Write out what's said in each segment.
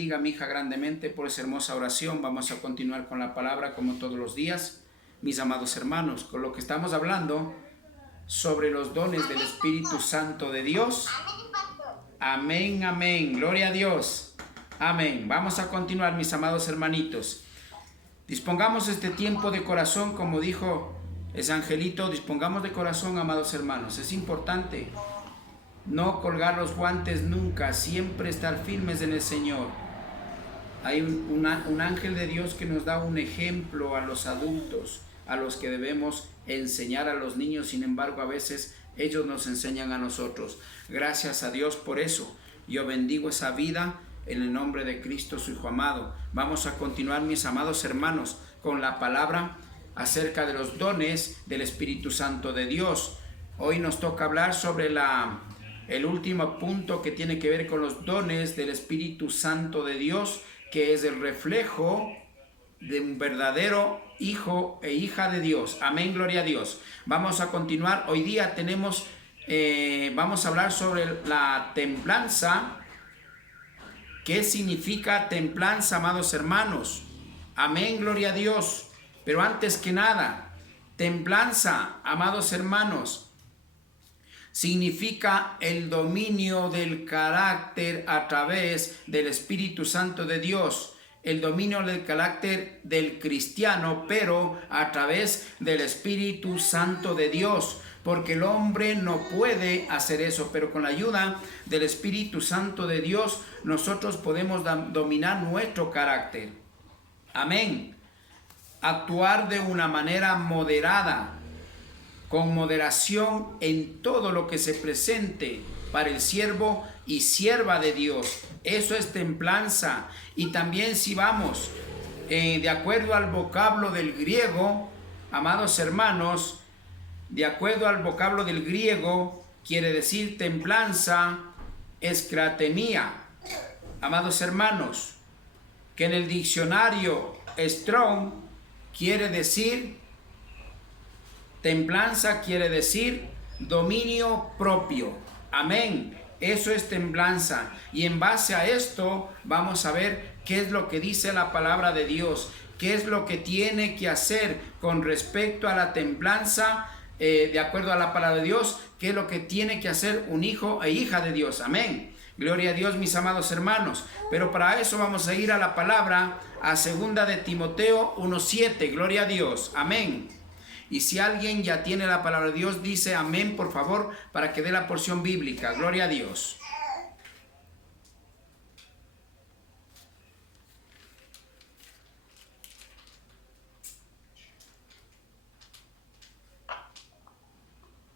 bendiga, mi hija, grandemente por esa hermosa oración. Vamos a continuar con la palabra como todos los días, mis amados hermanos, con lo que estamos hablando sobre los dones del Espíritu Santo de Dios. Amén, amén. Gloria a Dios. Amén. Vamos a continuar, mis amados hermanitos. Dispongamos este tiempo de corazón, como dijo ese angelito, dispongamos de corazón, amados hermanos. Es importante no colgar los guantes nunca, siempre estar firmes en el Señor. Hay un ángel de Dios que nos da un ejemplo a los adultos, a los que debemos enseñar a los niños. Sin embargo, a veces ellos nos enseñan a nosotros. Gracias a Dios por eso. Yo bendigo esa vida en el nombre de Cristo, su Hijo amado. Vamos a continuar, mis amados hermanos, con la palabra acerca de los dones del Espíritu Santo de Dios. Hoy nos toca hablar sobre el último punto que tiene que ver con los dones del Espíritu Santo de Dios, que es el reflejo de un verdadero hijo e hija de Dios. Amén, gloria a Dios. Vamos a continuar. Hoy día vamos a hablar sobre la templanza. ¿Qué significa templanza, amados hermanos? Amén, gloria a Dios. Pero antes que nada, templanza, amados hermanos, significa el dominio del carácter a través del Espíritu Santo de Dios, el dominio del carácter del cristiano, pero a través del Espíritu Santo de Dios, porque el hombre no puede hacer eso, pero con la ayuda del Espíritu Santo de Dios nosotros podemos dominar nuestro carácter. Amén. Actuar de una manera moderada, con moderación en todo lo que se presente para el siervo y sierva de Dios. Eso es templanza. Y también si vamos de acuerdo al vocablo del griego, amados hermanos, de acuerdo al vocablo del griego, quiere decir templanza, escratemia. Amados hermanos, que en el diccionario Strong quiere decir templanza, quiere decir dominio propio. Amén. Eso es templanza. Y en base a esto vamos a ver qué es lo que dice la palabra de Dios, qué es lo que tiene que hacer con respecto a la templanza, de acuerdo a la palabra de Dios, qué es lo que tiene que hacer un hijo e hija de Dios. Amén. Gloria a Dios, mis amados hermanos. Pero para eso vamos a ir a la palabra, a 2 de Timoteo 1:7. Gloria a Dios. Amén. Y si alguien ya tiene la palabra de Dios, dice amén, por favor, para que dé la porción bíblica. Gloria a Dios.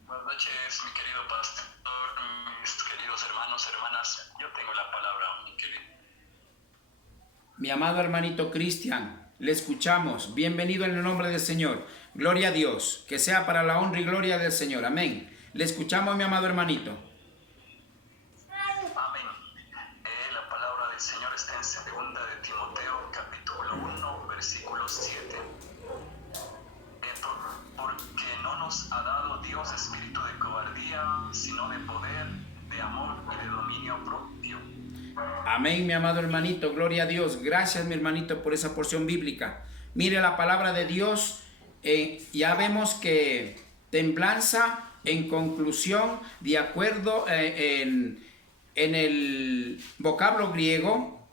Buenas noches, mi querido pastor, mis queridos hermanos, hermanas. Yo tengo la palabra, mi querido. Mi amado hermanito Cristian, le escuchamos. Bienvenido en el nombre del Señor. Gloria a Dios. Que sea para la honra y gloria del Señor. Amén. Le escuchamos, mi amado hermanito. Amén. La palabra del Señor está en 2 de Timoteo, capítulo 1, versículo 7. Porque no nos ha dado Dios espíritu de cobardía, sino de poder, de amor y de dominio propio. Amén, mi amado hermanito. Gloria a Dios. Gracias, mi hermanito, por esa porción bíblica. Mire la palabra de Dios. Ya vemos que templanza, en conclusión, de acuerdo en el vocablo griego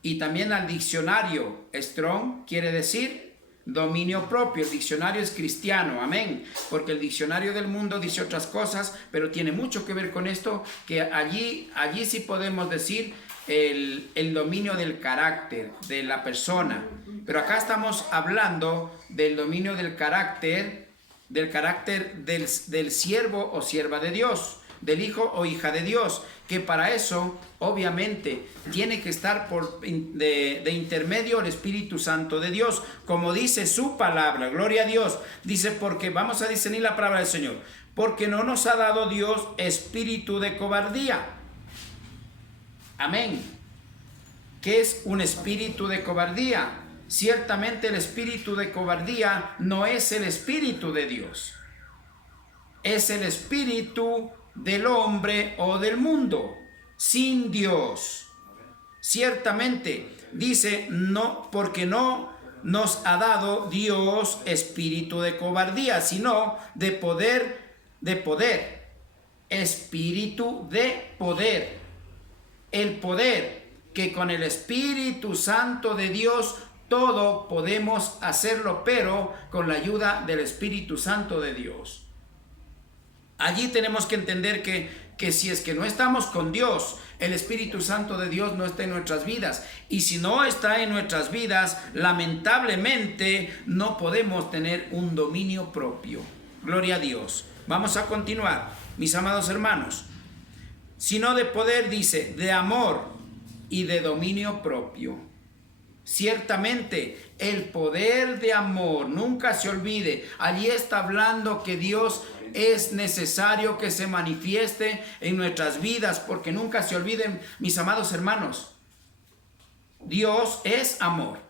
y también al diccionario Strong, quiere decir dominio propio. El diccionario es cristiano, amén, porque el diccionario del mundo dice otras cosas, pero tiene mucho que ver con esto, que allí sí podemos decir el dominio del carácter de la persona. Pero acá estamos hablando del dominio del carácter del siervo o sierva de Dios, del hijo o hija de Dios, que para eso obviamente tiene que estar de intermedio el Espíritu Santo de Dios, como dice su palabra. Gloria a Dios. Dice, porque vamos a discernir la palabra del Señor, porque no nos ha dado Dios espíritu de cobardía. Amén. ¿Qué es un espíritu de cobardía? Ciertamente el espíritu de cobardía no es el espíritu de Dios. Es el espíritu del hombre o del mundo, sin Dios. Ciertamente, dice, no, porque no nos ha dado Dios espíritu de cobardía, sino de poder, espíritu de poder. El poder que con el Espíritu Santo de Dios todo podemos hacerlo, pero con la ayuda del Espíritu Santo de Dios. Allí tenemos que entender que si es que no estamos con Dios, el Espíritu Santo de Dios no está en nuestras vidas. Y si no está en nuestras vidas, lamentablemente no podemos tener un dominio propio. Gloria a Dios. Vamos a continuar, mis amados hermanos. Sino de poder, dice, de amor y de dominio propio. Ciertamente, el poder de amor, nunca se olvide, allí está hablando que Dios es necesario que se manifieste en nuestras vidas, porque nunca se olviden, mis amados hermanos, Dios es amor.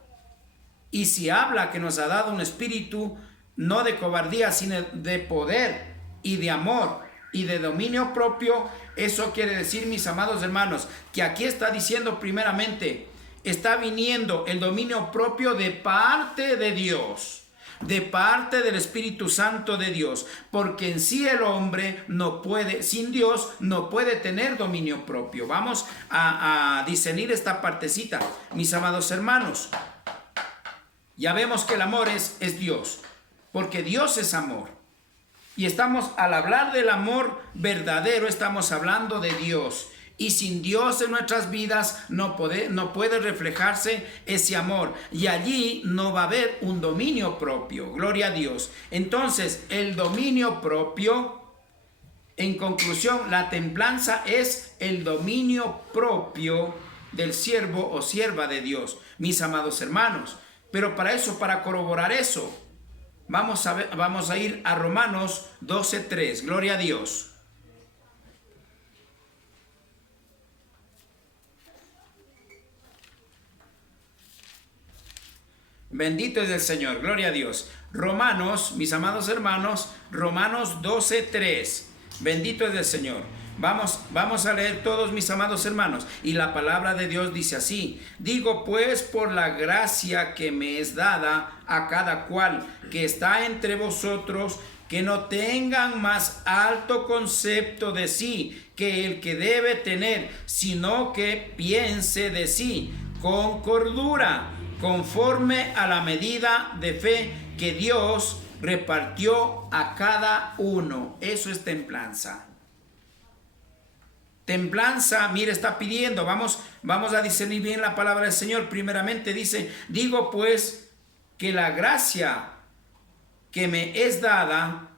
Y si habla que nos ha dado un espíritu no de cobardía, sino de poder y de amor y de dominio propio, eso quiere decir, mis amados hermanos, que aquí está diciendo primeramente, está viniendo el dominio propio de parte de Dios, de parte del Espíritu Santo de Dios, porque en sí el hombre no puede, sin Dios no puede tener dominio propio. Vamos a discernir esta partecita, mis amados hermanos. Ya vemos que el amor es Dios, porque Dios es amor. Y estamos, al hablar del amor verdadero, estamos hablando de Dios. Y sin Dios en nuestras vidas no puede reflejarse ese amor. Y allí no va a haber un dominio propio. Gloria a Dios. Entonces, el dominio propio, en conclusión, la templanza es el dominio propio del siervo o sierva de Dios, mis amados hermanos. Pero para eso, para corroborar eso, vamos a ir a Romanos 12:3. Gloria a Dios. Bendito es el Señor, gloria a Dios. Romanos, mis amados hermanos, Romanos 12:3. Bendito es el Señor. Vamos a leer todos, mis amados hermanos. Y la palabra de Dios dice así: digo pues, por la gracia que me es dada a cada cual que está entre vosotros, que no tengan más alto concepto de sí que el que debe tener, sino que piense de sí con cordura, conforme a la medida de fe que Dios repartió a cada uno. Eso es templanza. Templanza, mire, está pidiendo, vamos a discernir bien la palabra del Señor. Primeramente dice, digo pues que la gracia que me es dada,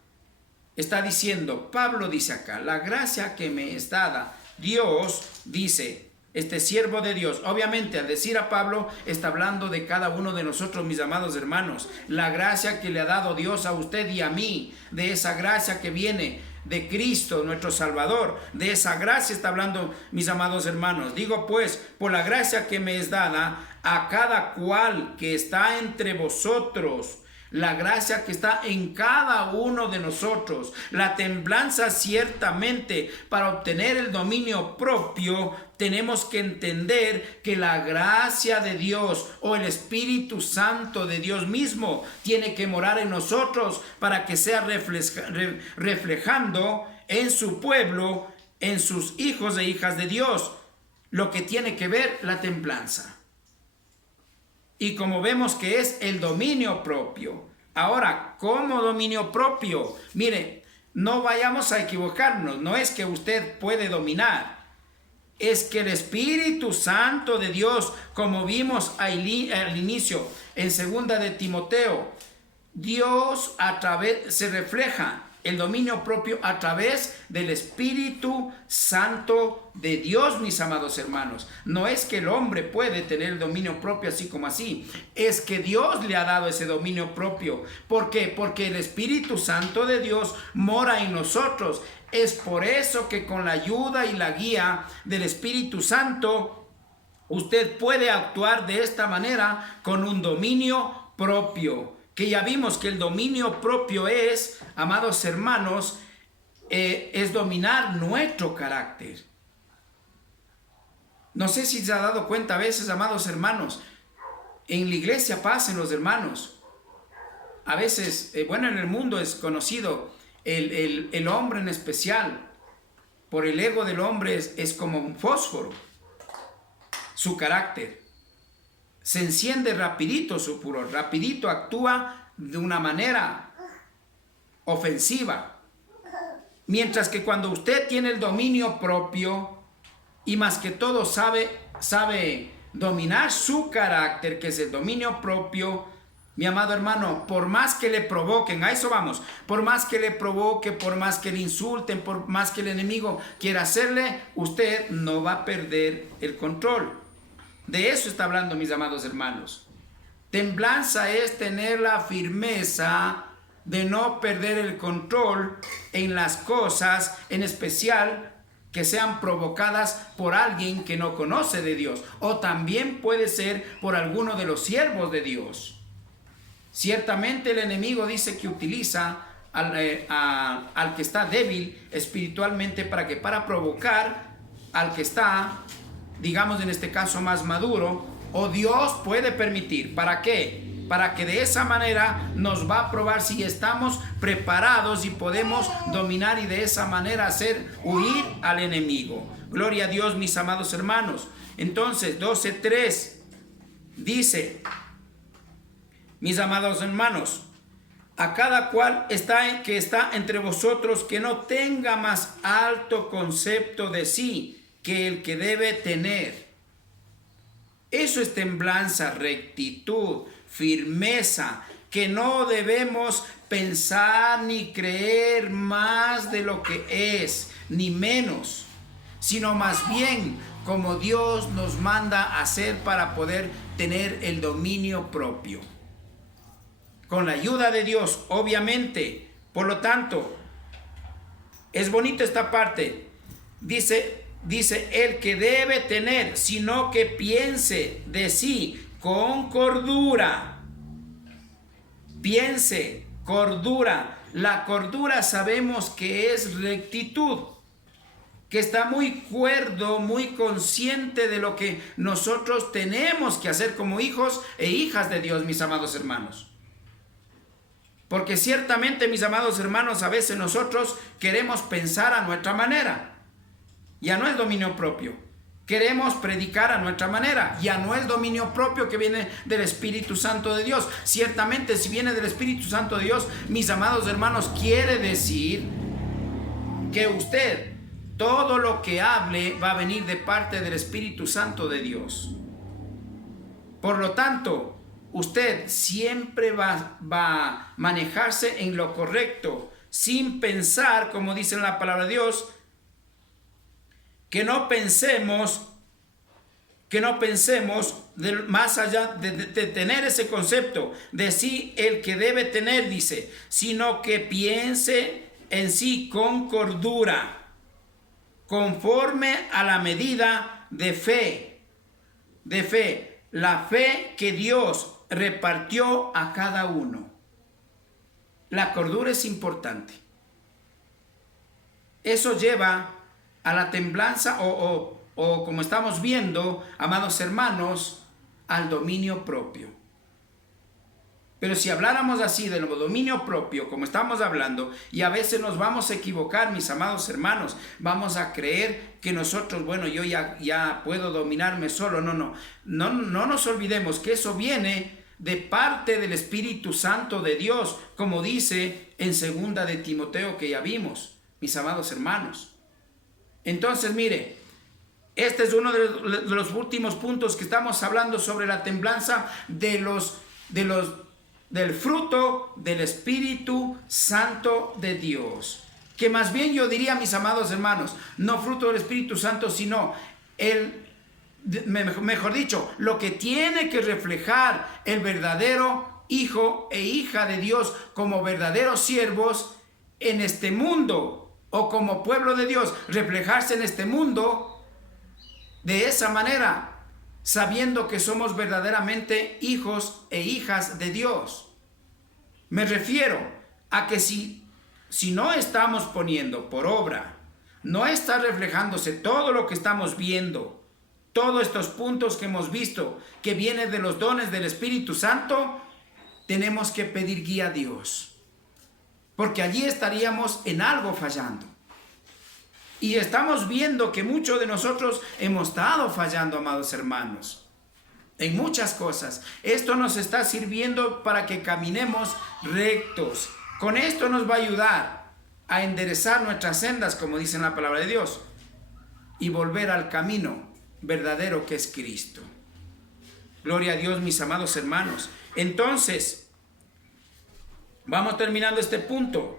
está diciendo, Pablo dice acá, la gracia que me es dada, Dios dice, este siervo de Dios, obviamente al decir a Pablo, está hablando de cada uno de nosotros, mis amados hermanos, la gracia que le ha dado Dios a usted y a mí, de esa gracia que viene de Cristo, nuestro Salvador, de esa gracia está hablando, mis amados hermanos. Digo pues, por la gracia que me es dada a cada cual que está entre vosotros, la gracia que está en cada uno de nosotros, la templanza ciertamente, para obtener el dominio propio, tenemos que entender que la gracia de Dios o el Espíritu Santo de Dios mismo tiene que morar en nosotros para que sea reflejando en su pueblo, en sus hijos e hijas de Dios, lo que tiene que ver la templanza. Y como vemos que es el dominio propio. Ahora, ¿cómo dominio propio? Mire, no vayamos a equivocarnos. No es que usted puede dominar. Es que el Espíritu Santo de Dios, como vimos al inicio en 2 de Timoteo, Dios se refleja el dominio propio a través del Espíritu Santo de Dios, mis amados hermanos. No es que el hombre puede tener el dominio propio así como así, es que Dios le ha dado ese dominio propio. ¿Por qué? Porque el Espíritu Santo de Dios mora en nosotros. Es por eso que con la ayuda y la guía del Espíritu Santo, usted puede actuar de esta manera con un dominio propio. Que ya vimos que el dominio propio es, amados hermanos, es dominar nuestro carácter. No sé si se ha dado cuenta a veces, amados hermanos, en la iglesia pasan los hermanos. A veces, en el mundo es conocido el hombre en especial. Por el ego del hombre es como un fósforo. Su carácter. Se enciende rapidito su furor. Rapidito actúa de una manera ofensiva. Mientras que cuando usted tiene el dominio propio y más que todo sabe dominar su carácter, que es el dominio propio, mi amado hermano, por más que le provoquen, a eso vamos, por más que le provoque, por más que le insulten, por más que el enemigo quiera hacerle, usted no va a perder el control. De eso está hablando, mis amados hermanos. Templanza es tener la firmeza de no perder el control en las cosas, en especial que sean provocadas por alguien que no conoce de Dios, o también puede ser por alguno de los siervos de Dios. Ciertamente el enemigo dice que utiliza al que está débil espiritualmente para provocar al que está, digamos en este caso, más maduro, o Dios puede permitir. ¿Para qué? Para que de esa manera nos va a probar si estamos preparados y podemos dominar y de esa manera hacer huir al enemigo. Gloria a Dios, mis amados hermanos. Entonces, 12:3 dice: mis amados hermanos, a cada cual que está entre vosotros que no tenga más alto concepto de sí que el que debe tener. Eso es templanza, rectitud, firmeza, que no debemos pensar ni creer más de lo que es, ni menos, sino más bien como Dios nos manda a hacer para poder tener el dominio propio. Con la ayuda de Dios, obviamente. Por lo tanto, es bonita esta parte. Dice el que debe tener, sino que piense de sí con cordura. Piense, cordura. La cordura sabemos que es rectitud, que está muy cuerdo, muy consciente de lo que nosotros tenemos que hacer como hijos e hijas de Dios, mis amados hermanos. Porque ciertamente, mis amados hermanos, a veces nosotros queremos pensar a nuestra manera. Ya no es dominio propio. Queremos predicar a nuestra manera. Ya no es dominio propio que viene del Espíritu Santo de Dios. Ciertamente, si viene del Espíritu Santo de Dios, mis amados hermanos, quiere decir que usted, todo lo que hable va a venir de parte del Espíritu Santo de Dios. Por lo tanto, usted siempre va a manejarse en lo correcto, sin pensar, como dice en la palabra de Dios, que no pensemos más allá de tener ese concepto de sí el que debe tener, dice, sino que piense en sí con cordura, conforme a la medida de fe, la fe que Dios repartió a cada uno. La cordura es importante. Eso lleva a la templanza o como estamos viendo, amados hermanos, al dominio propio. Pero si habláramos así del dominio propio, como estamos hablando, y a veces nos vamos a equivocar, mis amados hermanos, vamos a creer que nosotros, yo ya puedo dominarme solo. No nos olvidemos que eso viene de parte del Espíritu Santo de Dios, como dice en 2 de Timoteo que ya vimos, mis amados hermanos. Entonces, mire, este es uno de los últimos puntos que estamos hablando sobre la templanza del fruto del Espíritu Santo de Dios. Que más bien yo diría, mis amados hermanos, no fruto del Espíritu Santo, sino mejor dicho, lo que tiene que reflejar el verdadero hijo e hija de Dios como verdaderos siervos en este mundo, o como pueblo de Dios, reflejarse en este mundo de esa manera, sabiendo que somos verdaderamente hijos e hijas de Dios. Me refiero a que si no estamos poniendo por obra, no está reflejándose todo lo que estamos viendo todos estos puntos que hemos visto, que vienen de los dones del Espíritu Santo, tenemos que pedir guía a Dios, porque allí estaríamos en algo fallando. Y estamos viendo que muchos de nosotros hemos estado fallando, amados hermanos, en muchas cosas. Esto nos está sirviendo para que caminemos rectos. Con esto nos va a ayudar a enderezar nuestras sendas, como dice en la palabra de Dios, y volver al camino verdadero que es Cristo. Gloria a Dios, mis amados hermanos. Entonces, vamos terminando este punto.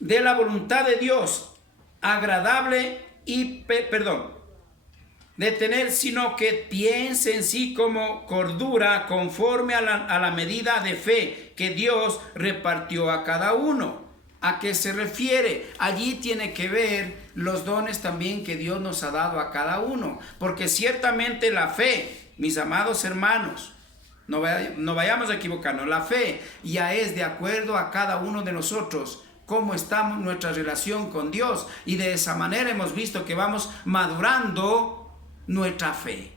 De la voluntad de Dios, agradable y, de tener, sino que piense en sí como cordura, conforme a la medida de fe que Dios repartió a cada uno. ¿A qué se refiere? Allí tiene que ver los dones también que Dios nos ha dado a cada uno, porque ciertamente la fe, mis amados hermanos, no vayamos a equivocarnos, la fe ya es de acuerdo a cada uno de nosotros, cómo estamos en nuestra relación con Dios, y de esa manera hemos visto que vamos madurando nuestra fe,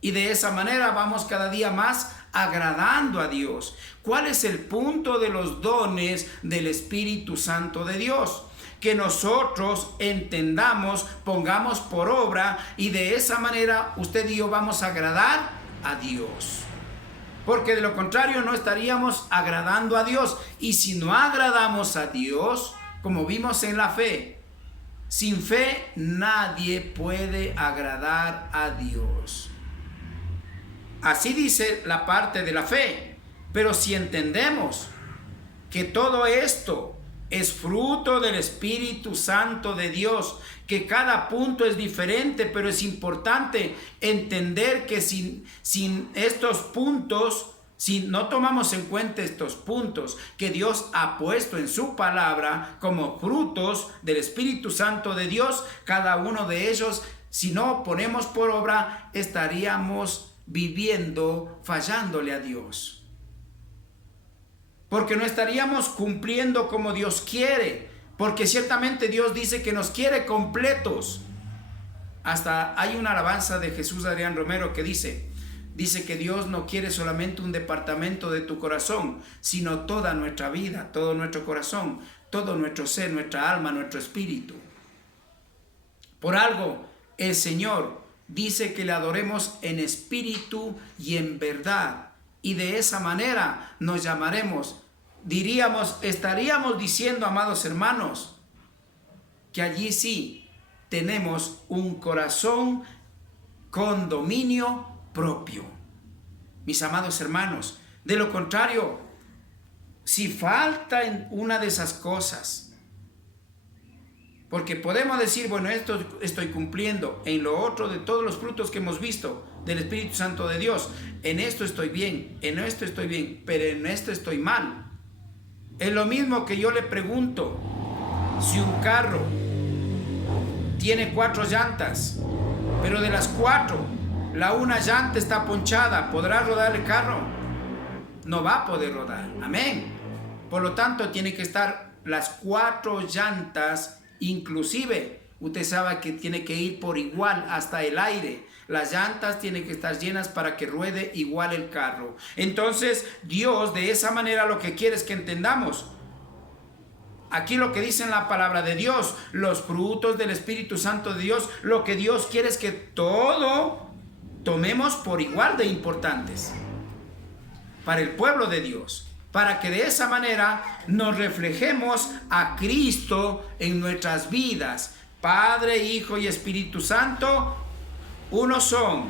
y de esa manera vamos cada día más agradando a Dios. ¿Cuál es el punto de los dones del Espíritu Santo de Dios? Que nosotros entendamos, pongamos por obra, y de esa manera usted y yo vamos a agradar a Dios. Porque de lo contrario no estaríamos agradando a Dios. Y si no agradamos a Dios, como vimos en la fe, sin fe nadie puede agradar a Dios. Así dice la parte de la fe. Pero si entendemos que todo esto es fruto del Espíritu Santo de Dios, que cada punto es diferente, pero es importante entender que sin estos puntos, si no tomamos en cuenta estos puntos que Dios ha puesto en su palabra como frutos del Espíritu Santo de Dios, cada uno de ellos, si no ponemos por obra, estaríamos viviendo fallándole a Dios. Porque no estaríamos cumpliendo como Dios quiere. Porque ciertamente Dios dice que nos quiere completos. Hasta hay una alabanza de Jesús Adrián Romero que dice que Dios no quiere solamente un departamento de tu corazón, sino toda nuestra vida, todo nuestro corazón, todo nuestro ser, nuestra alma, nuestro espíritu. Por algo, el Señor dice que le adoremos en espíritu y en verdad. Y de esa manera nos llamaremos, estaríamos diciendo, amados hermanos, que allí sí tenemos un corazón con dominio propio. Mis amados hermanos, de lo contrario, si falta en una de esas cosas, porque podemos decir, bueno, esto estoy cumpliendo, en lo otro de todos los frutos que hemos visto del Espíritu Santo de Dios, en esto estoy bien, en esto estoy bien, pero en esto estoy mal. Es lo mismo que yo le pregunto, si un carro tiene 4 llantas, pero de las 4, la una llanta está ponchada, ¿podrá rodar el carro? No va a poder rodar, amén. Por lo tanto, tiene que estar las 4 llantas, inclusive, usted sabe que tiene que ir por igual hasta el aire. Las llantas tienen que estar llenas para que ruede igual el carro. Entonces, Dios de esa manera lo que quiere es que entendamos. Aquí lo que dice en la palabra de Dios, los frutos del Espíritu Santo de Dios, lo que Dios quiere es que todo tomemos por igual de importantes para el pueblo de Dios, para que de esa manera nos reflejemos a Cristo en nuestras vidas. Padre, Hijo y Espíritu Santo, uno son.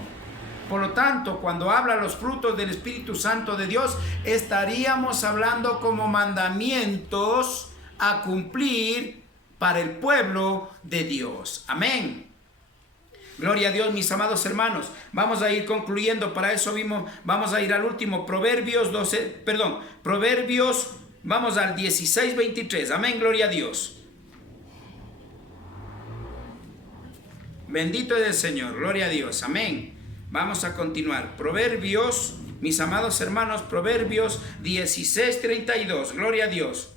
Por lo tanto, cuando habla los frutos del Espíritu Santo de Dios, estaríamos hablando como mandamientos a cumplir para el pueblo de Dios. Amén. Gloria a Dios, mis amados hermanos. Vamos a ir concluyendo. Para eso mismo vamos a ir al último. Proverbios, vamos al 16:23. Amén, gloria a Dios. Bendito es el Señor, gloria a Dios, amén. Vamos a continuar. Proverbios, mis amados hermanos, Proverbios 16:32, gloria a Dios.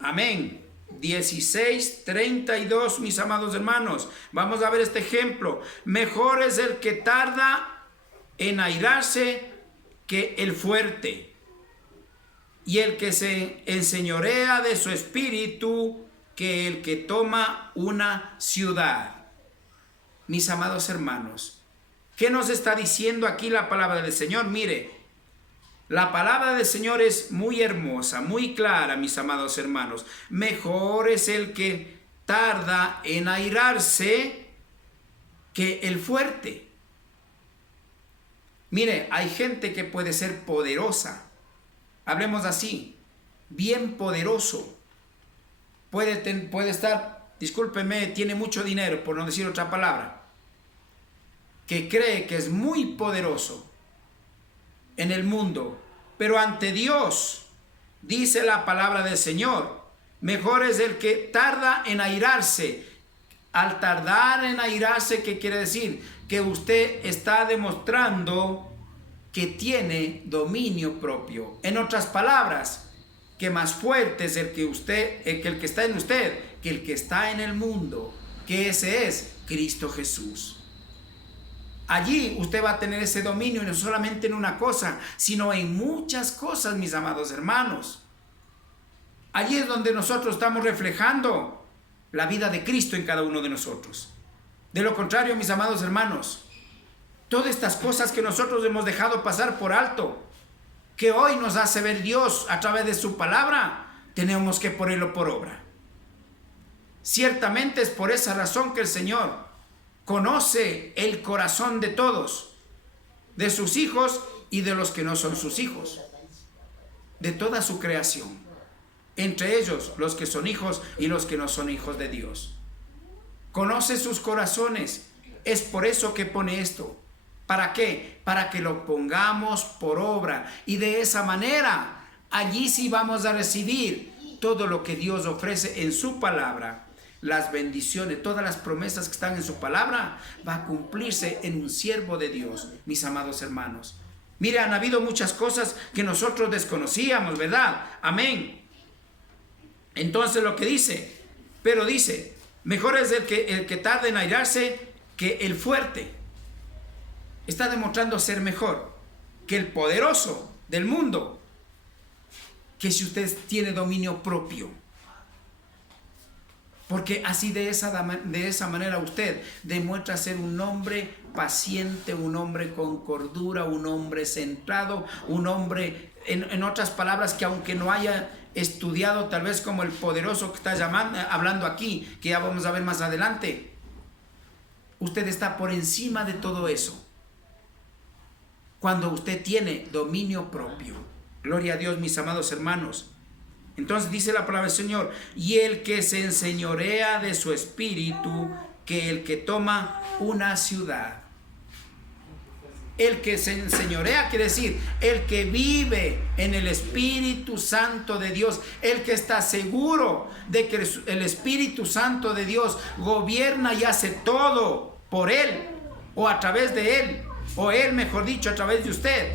Amén. 16:32, mis amados hermanos. Vamos a ver este ejemplo. Mejor es el que tarda en airarse que el fuerte, y el que se enseñorea de su espíritu que el que toma una ciudad. Mis amados hermanos, ¿qué nos está diciendo aquí la palabra del Señor? Mire, la palabra del Señor es muy hermosa, muy clara, mis amados hermanos. Mejor es el que tarda en airarse que el fuerte. Mire, hay gente que puede ser poderosa, hablemos así, bien poderoso. Puede estar, discúlpeme, tiene mucho dinero, por no decir otra palabra, que cree que es muy poderoso en el mundo, pero ante Dios, dice la palabra del Señor, mejor es el que tarda en airarse. Al tardar en airarse, ¿qué quiere decir? Que usted está demostrando que tiene dominio propio. En otras palabras, que más fuerte es el que está en usted, que el que está en el mundo, que ese es Cristo Jesús. Allí usted va a tener ese dominio, no solamente en una cosa, sino en muchas cosas, mis amados hermanos. Allí es donde nosotros estamos reflejando la vida de Cristo en cada uno de nosotros. De lo contrario, mis amados hermanos, todas estas cosas que nosotros hemos dejado pasar por alto, que hoy nos hace ver Dios a través de su palabra, tenemos que ponerlo por obra. Ciertamente es por esa razón que el Señor conoce el corazón de todos, de sus hijos y de los que no son sus hijos, de toda su creación, entre ellos los que son hijos y los que no son hijos de Dios. Conoce sus corazones, es por eso que pone esto. ¿Para qué? Para que lo pongamos por obra, y de esa manera allí sí vamos a recibir todo lo que Dios ofrece en su palabra. Las bendiciones, todas las promesas que están en su palabra va a cumplirse en un siervo de Dios, mis amados hermanos. Mire, han habido muchas cosas que nosotros desconocíamos, ¿verdad? Amén. Entonces lo que dice, pero dice, mejor es el que tarda en airarse que el fuerte. Está demostrando ser mejor que el poderoso del mundo, que si usted tiene dominio propio. Porque así de esa manera usted demuestra ser un hombre paciente, un hombre con cordura, un hombre centrado, un hombre, en otras palabras, que aunque no haya estudiado tal vez como el poderoso que está hablando aquí, que ya vamos a ver más adelante, usted está por encima de todo eso. Cuando usted tiene dominio propio. Gloria a Dios, mis amados hermanos. Entonces dice la palabra del Señor, y el que se enseñorea de su espíritu, que el que toma una ciudad. El que se enseñorea quiere decir el que vive en el Espíritu Santo de Dios, el que está seguro de que el Espíritu Santo de Dios gobierna y hace todo por él o a través de él, o él, mejor dicho, a través de usted,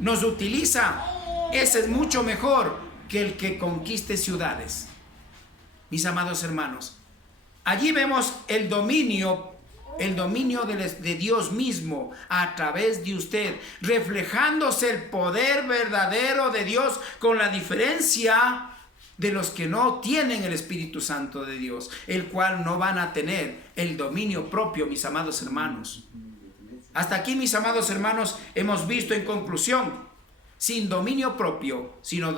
nos utiliza. Ese es mucho mejor que el que conquiste ciudades. Mis amados hermanos, allí vemos el dominio de Dios mismo a través de usted, reflejándose el poder verdadero de Dios, con la diferencia de los que no tienen el Espíritu Santo de Dios, el cual no van a tener el dominio propio, mis amados hermanos. Hasta aquí, mis amados hermanos, hemos visto en conclusión, sin dominio propio, si no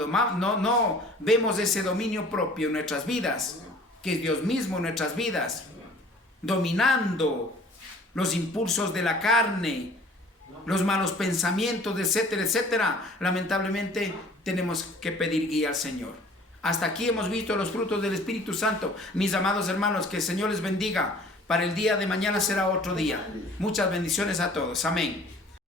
vemos ese dominio propio en nuestras vidas, que es Dios mismo en nuestras vidas, dominando los impulsos de la carne, los malos pensamientos, etcétera, etcétera, lamentablemente tenemos que pedir guía al Señor. Hasta aquí hemos visto los frutos del Espíritu Santo. Mis amados hermanos, que el Señor les bendiga. Para el día de mañana será otro día. Muchas bendiciones a todos. Amén.